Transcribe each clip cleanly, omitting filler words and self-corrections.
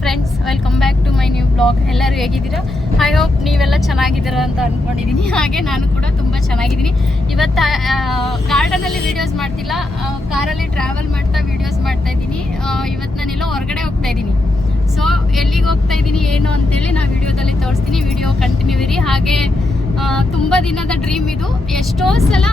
Friends, welcome back to my new blog. ಎಲ್ಲರೂ ಹೇಗಿದ್ದೀರಾ? I hope ನೀವೆಲ್ಲ ಚೆನ್ನಾಗಿದ್ದೀರಾ ಅಂತ ಅಂದ್ಕೊಂಡಿದ್ದೀನಿ. ಹಾಗೆ ನಾನು ಕೂಡ ತುಂಬ ಚೆನ್ನಾಗಿದ್ದೀನಿ. ಇವತ್ತು ಗಾರ್ಡನಲ್ಲಿ ವೀಡಿಯೋಸ್ ಮಾಡ್ತಿಲ್ಲ, ಕಾರಲ್ಲಿ ಟ್ರಾವೆಲ್ ಮಾಡ್ತಾ ವೀಡಿಯೋಸ್ ಮಾಡ್ತಾ ಇದ್ದೀನಿ. ಇವತ್ತು ನಾನೆಲ್ಲೋ ಹೊರಗಡೆ ಹೋಗ್ತಾ ಇದ್ದೀನಿ. ಸೊ ಎಲ್ಲಿಗೆ ಹೋಗ್ತಾ ಇದ್ದೀನಿ ಏನು ಅಂತೇಳಿ ನಾನು ವಿಡಿಯೋದಲ್ಲಿ ತೋರಿಸ್ತೀನಿ. ವಿಡಿಯೋ ಕಂಟಿನ್ಯೂ ಇರಿ. ಹಾಗೆ ತುಂಬ ದಿನದ ಡ್ರೀಮ್ ಇದು. ಎಷ್ಟೋ ಸಲ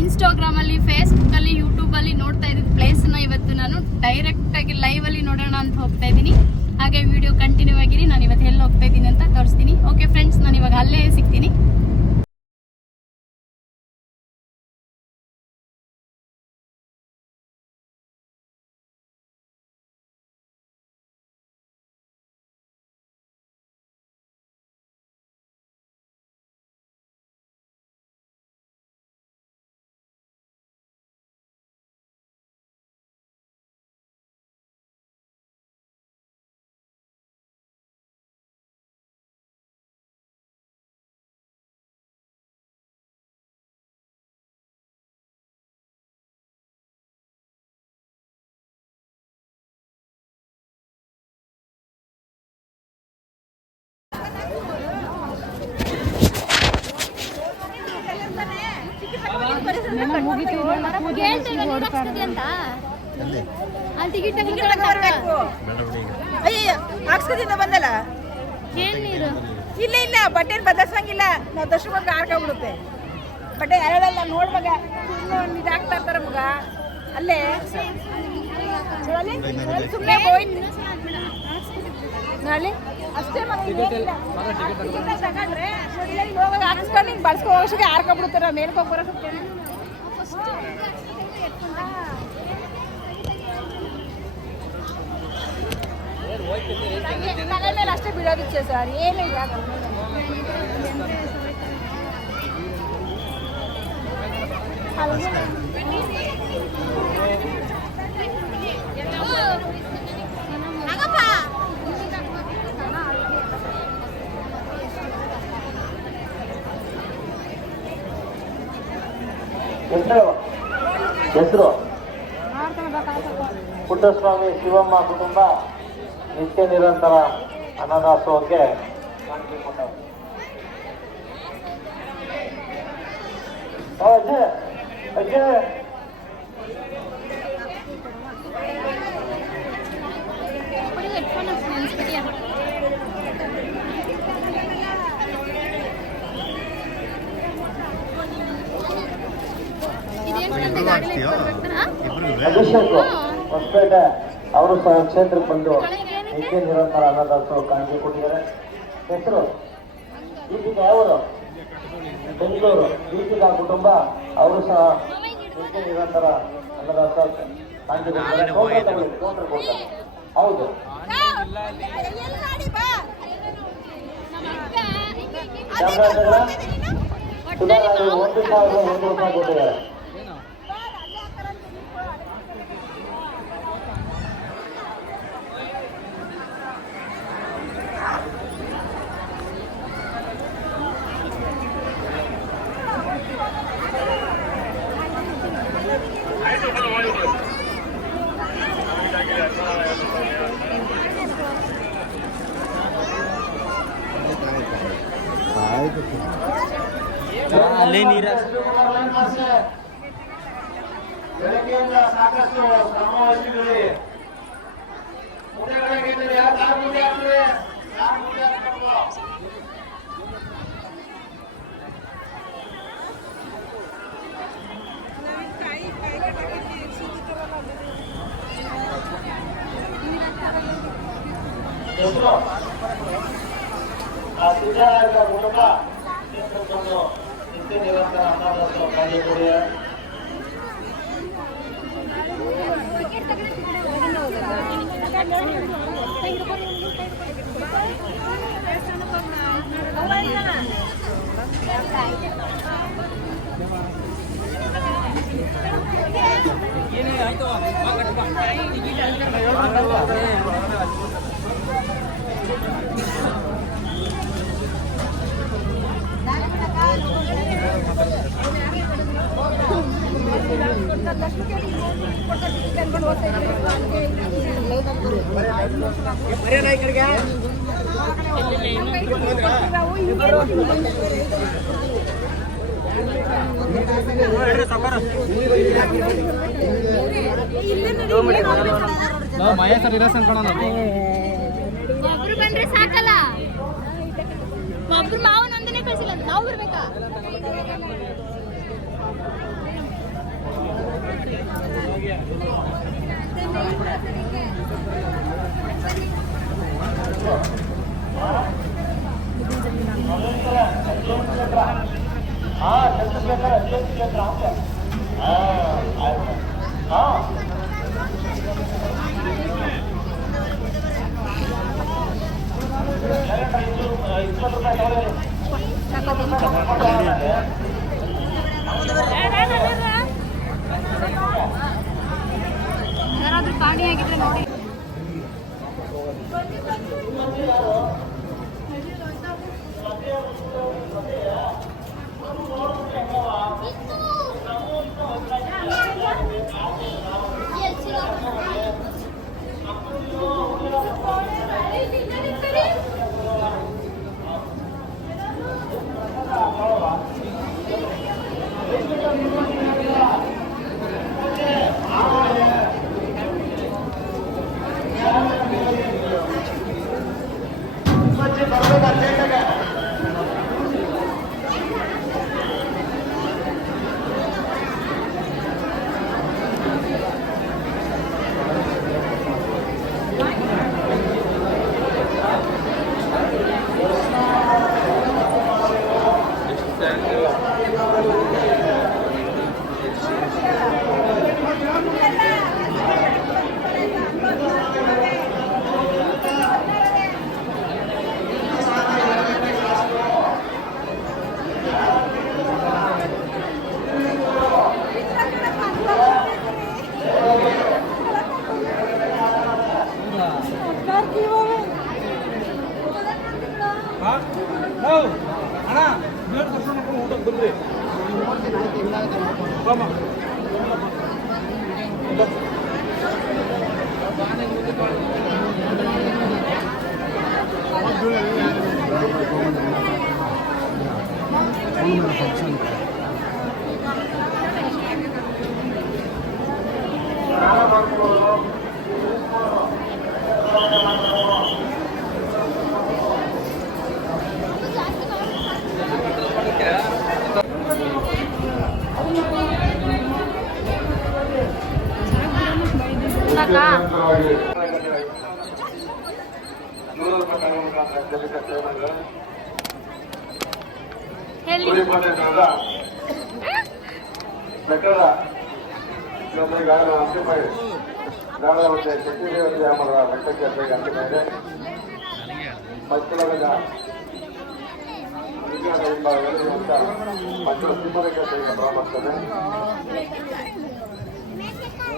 ಇನ್ಸ್ಟಾಗ್ರಾಮಲ್ಲಿ, ಫೇಸ್ಬುಕ್ಕಲ್ಲಿ, ಯೂಟ್ಯೂಬಲ್ಲಿ ನೋಡ್ತಾ ಇದ್ದಿದ್ದು ಪ್ಲೇಸನ್ನ ಇವತ್ತು ನಾನು ಡೈರೆಕ್ಟಾಗಿ ಲೈವಲ್ಲಿ ನೋಡೋಣ ಅಂತ ಹೋಗ್ತಾ ಇದ್ದೀನಿ. ಹಾಗೆ ವಿಡಿಯೋ ಕಂಟಿನ್ಯೂ ಆಗಿರಿ. ನಾನು ಇವತ್ತು ಎಲ್ಲಿ ಹೋಗ್ತಾ ಇದ್ದೀನಿ ಅಂತ ತೋರಿಸ್ತೀನಿ. ಓಕೆ ಫ್ರೆಂಡ್ಸ್, ನಾನು ಇವಾಗ ಅಲ್ಲೇ ಸಿಗ್ತೀನಿ. ಹಾಕ್ಸ್ಕದಿಂದ ಬಂದಲ್ಲ ಇಲ್ಲ ಇಲ್ಲ ಬಟ್ಟೆ ಬದಲಾಸಂಗಿಲ್ಲ. ನಾವು ದರ್ಶನ ಆಡ್ಕೊಂಡ್ಬಿಡುತ್ತೆ ಬಟ್ಟೆ ಎರಡಲ್ಲ ನೋಡ್ ಮಗ. ಇದಾಗ್ತಾ ಇರ್ತಾರ ಮಗ ಅಲ್ಲೇ ಸುಮ್ಮನೆ ನಾಳೆ ಅಷ್ಟೇ ತಗೊಂಡ್ರೆ ಹೋಗಾಗ ಹಾಕ್ಸ್ಕೊಂಡು ಹಿಂಗೆ ಬಳ್ಸ್ಕೊ ಹೋಗೋಷ್ಟಿಗೆ ಆಡ್ಕೊಂಡ್ಬಿಡ್ತಾರ. ಮೇಲ್ಕೋಗಿ ಬರೋ ತಲೆ ಮೇಲೆ ಅಷ್ಟೇ ಬಿಡೋದಿಚ್ಚೆ ಸರ್, ಏನಿಲ್ಲ. ಹೆಸರು ಪುಟ್ಟಸ್ವಾಮಿ ಶಿವಮ್ಮ ಕುಟುಂಬ ನಿತ್ಯ ನಿರಂತರ ಅನ್ನದಾಸೋಹಕ್ಕೆ ಅಭಿಷೇಕ್ ಹೊಸಪೇಟೆ ಅವರು ಸಹ ಕ್ಷೇತ್ರಕ್ಕೆ ಬಂದು ನಿತ್ಯ ನಿರಂತರ ಅನ್ನದಾಸೋಹ ಕಾಣಿಕೆ ಕೊಟ್ಟಿದ್ದಾರೆ. ಹೆಸರು ದೀಪಿಕಾ ಅವರು ಬೆಂಗಳೂರು ದೀಪಿಕಾ ಕುಟುಂಬ ಅವರು ಸಹ ನಿತ್ಯ ನಿರಂತರ ಅನ್ನದಾಸೋಹ ಕಾಣಿಕೆ ಕೊಟ್ಟಿದ್ದಾರೆ. ಹೌದು ಸುಧಾರಾಣಿ 1,001 ರೂಪಾಯಿ ಕೊಟ್ಟಿದ್ದಾರೆ. ಬೆಳಗ್ಗೆಯಿಂದ ಸಾಕಷ್ಟು ಶ್ರಮವಹಿಸಿದ್ದೀರಿ. ಸಿದ್ದರಾಮಯ್ಯ ಕುಟುಂಬ ನಿತ್ಯ ನಿರಂತರ ಅನ್ನದಾಸೋಹ ಕಾಣಿಕೆ ಕೊಟ್ಟಿದ್ದಾರೆ. ಒಬ್ರು ಬಂದ್ರೆ ಸಾಕಲ್ಲ, ಒಬ್ರು ಮಾವನೊಂದನೇ ಕಳ್ಸಿಲ್ಲ ಅಂತ ನಾವು ಬರ್ಬೇಕಾ? ಯಾರಾದ್ರೂ ಕಾಣಿಯಾಗಿದ್ರೆ ನೋಡಿ.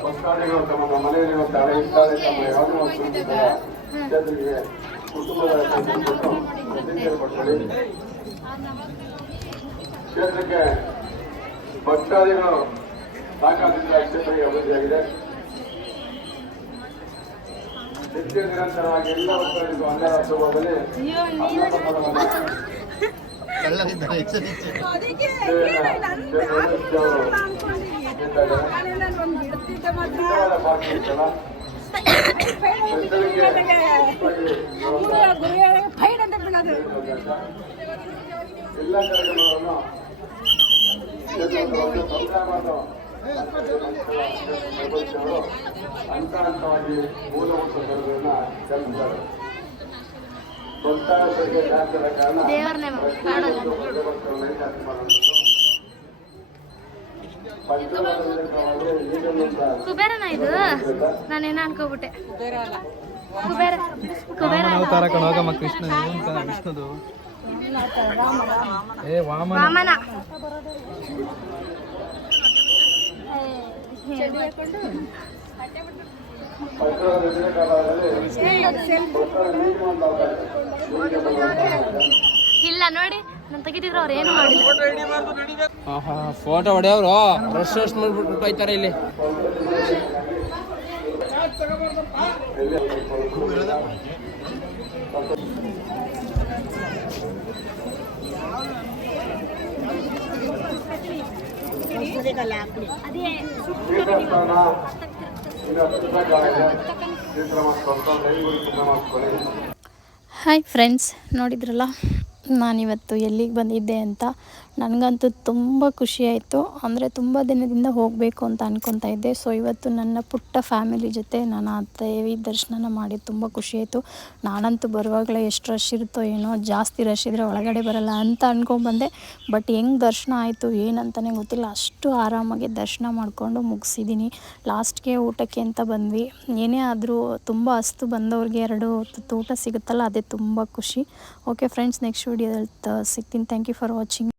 ಭಕ್ತಾದಿಗಳು ತಮ್ಮ ಮನೆಯಲ್ಲಿರುವಂತಹ ಹಳೆ ಇಷ್ಟಾರೆ ತಮ್ಮ ಯಾವುದೇ ಒಂದು ಜನರಿಗೆ ಕುಟುಂಬದ ಪಡ್ಕೊಳ್ಳಿ. ಕ್ಷೇತ್ರಕ್ಕೆ ಭಕ್ತಾದಿಗಳು ಸಾಕಾಗಿದ್ದ ಕ್ಷೇತ್ರಕ್ಕೆ ಅಭಿವೃದ್ಧಿಯಾಗಿದೆ. ನಿತ್ಯ ನಿರಂತರವಾಗಿ ಎಲ್ಲ ಭಕ್ತರಿಗೂ ಅನ್ನ ಸುಭದಲ್ಲಿ ಎಲ್ಲ ಕಾರ್ಯಕ್ರಮಗಳನ್ನು ಹಂತ ಹಂತವಾಗಿ ಮೂಲಭೂತ ಸೌಕರ್ಯಗಳನ್ನು ಕಲ್ಪಿಸಿದ್ದಾರೆ. ಭಕ್ತಾದಿಗಳಿಗೆ ಜಾಸ್ತಿಯಾದ ಕಾರಣ ಕುಬೇರನ ಇದು ನಾನೇನ ಅನ್ಕೋಬಿಟ್ಟೆ. ಕುಬೇರ ಕುಬೇರ ಅವತಾರ ಕಣೋಗಮ್ಮ ಕೃಷ್ಣ ವಿಷ್ಣುದು ವಾಮನ. ಇಲ್ಲ ನೋಡಿ ನಾನು ತೆಗಿತಿದ್ರು ಅವ್ರು ಏನು ಮಾಡಿಲ್ಲ. ಫೋಟೋ ಹೊಡೆಯವ್ರು ರಶ್ ಮಾಡ್ಬಿಟ್ಟು ಹೋಯ್ತಾರೆ ಇಲ್ಲಿ. ಎಲ್ಲಿ ತೀರ್ಥಸ್ಥಾನ ಇನ್ನು ತೀರ್ಥಗಾಳಿದೆ ತೀರ್ಥ ಮಾಡಿಸ್ಕೊಂಡು ದೈವಗಳು ತೀರ್ಥ ಮಾಡಿಸ್ಕೊಳ್ಳಿ. ಹಾಯ್ ಫ್ರೆಂಡ್ಸ್, ನೋಡಿದ್ರಲ್ಲ ನಾನಿವತ್ತು ಎಲ್ಲಿಗೆ ಬಂದಿದ್ದೆ ಅಂತ. ನನಗಂತೂ ತುಂಬ ಖುಷಿಯಾಯಿತು. ಅಂದರೆ ತುಂಬ ದಿನದಿಂದ ಹೋಗಬೇಕು ಅಂತ ಅಂದ್ಕೊತಾ ಇದ್ದೆ. ಸೊ ಇವತ್ತು ನನ್ನ ಪುಟ್ಟ ಫ್ಯಾಮಿಲಿ ಜೊತೆ ನಾನು ಆ ದೇವಿ ದರ್ಶನ ಮಾಡಿ ತುಂಬ ಖುಷಿಯಾಯಿತು. ನಾನಂತೂ ಬರುವಾಗಲೇ ಎಷ್ಟು ರಶ್ ಇರುತ್ತೋ ಏನೋ, ಜಾಸ್ತಿ ರಶ್ ಇದ್ದರೆ ಒಳಗಡೆ ಬರಲ್ಲ ಅಂತ ಅಂದ್ಕೊಂಡ್ಬಂದೆ. ಬಟ್ ಹೆಂಗೆ ದರ್ಶನ ಆಯಿತು ಏನಂತಲೇ ಗೊತ್ತಿಲ್ಲ, ಅಷ್ಟು ಆರಾಮಾಗಿ ದರ್ಶನ ಮಾಡಿಕೊಂಡು ಮುಗಿಸಿದ್ದೀನಿ. ಲಾಸ್ಟ್ಗೆ ಊಟಕ್ಕೆ ಅಂತ ಬಂದ್ವಿ. ಏನೇ ಆದರೂ ತುಂಬ ಹಸ್ತು ಬಂದವ್ರಿಗೆ 2 ಹೊತ್ತು ಊಟ ಸಿಗುತ್ತಲ್ಲ, ಅದೇ ತುಂಬ ಖುಷಿ. ಓಕೆ ಫ್ರೆಂಡ್ಸ್, ನೆಕ್ಸ್ಟ್ ವೀಡಿಯೋದಲ್ಲಿ ಸಿಗ್ತೀನಿ. Thank you for watching.